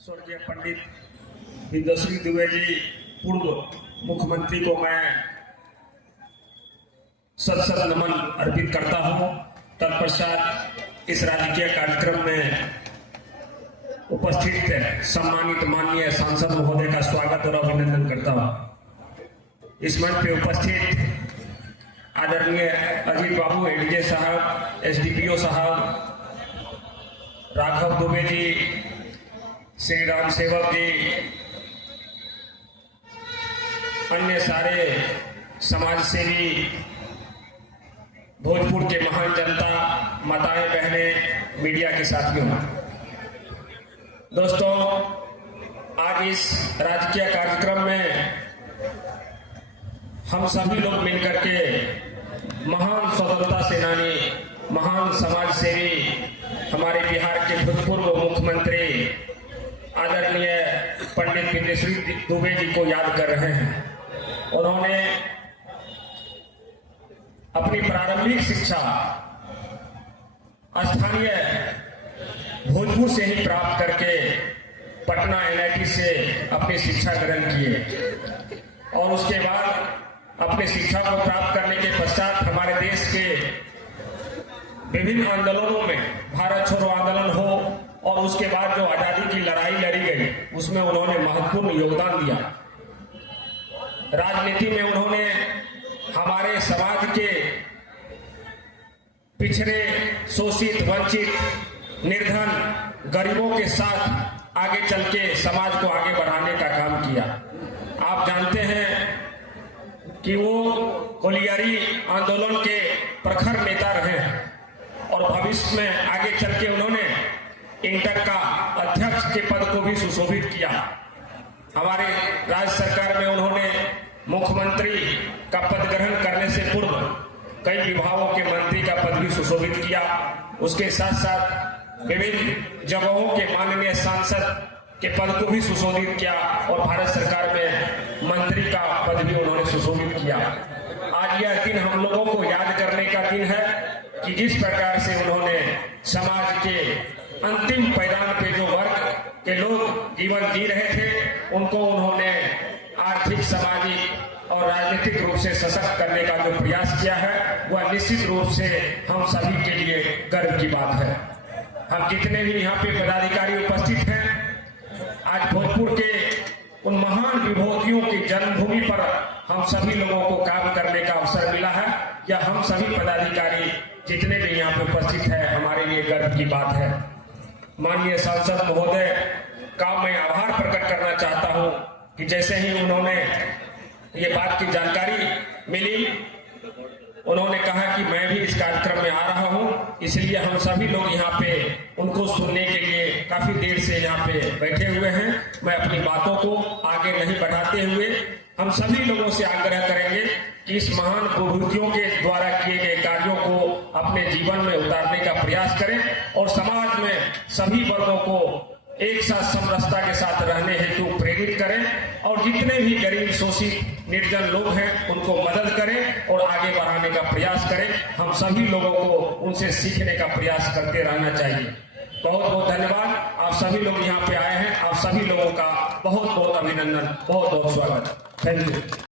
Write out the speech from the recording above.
स्वर्गीय पंडित विद्याश्री दुबे जी पूर्व मुख्यमंत्री को मैं सत नमन अर्पित करता हूं। तत्पश्चात इस राजकीय कार्यक्रम में उपस्थित सम्मानित माननीय सांसद महोदय का स्वागत और अभिनंदन करता हूं। इस मंच पे उपस्थित आदरणीय अजीत बाबू एडीजे साहब, एसडीपीओ साहब, राघव दुबे जी, श्री राम सेवक जी, अन्य सारे समाज सेवी, भोजपुर के महान जनता, माताएं बहनें, मीडिया के साथियों, दोस्तों, आज इस राजकीय कार्यक्रम में हम सभी लोग मिलकर के महान स्वतंत्रता सेनानी, महान समाज सेवी, हमारे बिहार के भूतपूर्व मुख्यमंत्री आदरणीय पंडित विद्याश्री दुबे जी को याद कर रहे हैं। उन्होंने अपनी प्रारंभिक शिक्षा स्थानीय भोजपुर से ही प्राप्त करके पटना एनआईटी से अपनी शिक्षा ग्रहण किए और उसके बाद अपनी शिक्षा को प्राप्त करने के पश्चात हमारे देश के विभिन्न आंदोलनों में, भारत छोड़ो आंदोलन हो और उसके बाद जो आजादी की लड़ाई लड़ी गई, उसमें उन्होंने महत्वपूर्ण योगदान दिया। राजनीति में उन्होंने हमारे समाज के पिछड़े, शोषित, वंचित, निर्धन, गरीबों के साथ आगे चल के समाज को आगे बढ़ाने का काम किया। आप जानते हैं कि वो कोलियारी आंदोलन के प्रखर नेता रहे हैं और भविष्य में आगे चल के उन्होंने इंटर का अध्यक्ष के पद को भी सुशोभित किया। हमारे राज्य सरकार में उन्होंने मुख्यमंत्री का पद ग्रहण करने से पूर्व कई विभागों के मंत्री का पद भी सुशोभित किया। उसके साथ साथ विभिन्न जगहों के माननीय सांसद के पद को भी सुशोभित किया और भारत सरकार में मंत्री का पद भी उन्होंने सुशोभित किया। आज यह दिन हम लोगों को याद करने का दिन है कि जिस प्रकार से उन्होंने समाज के अंतिम पैदान पे जो वर्ग के लोग जीवन जी रहे थे, उनको उन्होंने आर्थिक, सामाजिक और राजनीतिक रूप से सशक्त करने का जो प्रयास किया है, वह निश्चित रूप से हम सभी के लिए गर्व की बात है। हम जितने भी यहाँ पे पदाधिकारी उपस्थित हैं, आज भोजपुर के उन महान विभूतियों की जन्मभूमि पर हम सभी लोगों को काम करने का अवसर मिला है। यह हम सभी पदाधिकारी जितने भी यहाँ पे उपस्थित हैं, हमारे लिए गर्व की बात है। माननीय सांसद महोदय का मैं आभार प्रकट करना चाहता हूँ कि जैसे ही उन्होंने ये बात की जानकारी मिली, उन्होंने कहा कि मैं भी इस कार्यक्रम में आ रहा हूँ, इसलिए हम सभी लोग यहाँ पे उनको सुनने के लिए काफी देर से यहाँ पे बैठे हुए हैं। मैं अपनी बातों को आगे नहीं बढ़ाते हुए हम सभी लोगों से आग्रह करेंगे कि इस महान विभूतियों के द्वारा किए गए कार्यों को अपने जीवन में उतारने का प्रयास करें और समाज में सभी वर्गों को एक साथ समरसता के साथ रहने हेतु प्रेरित करें और जितने भी गरीब, शोषित, निर्जन लोग हैं, उनको मदद करें और आगे बढ़ाने का प्रयास करें। हम सभी लोगों को उनसे सीखने का प्रयास करते रहना चाहिए। बहुत बहुत धन्यवाद। आप सभी लोग यहाँ पे आए हैं, आप सभी लोगों का बहुत बहुत अभिनंदन, बहुत बहुत स्वागत। Thank you.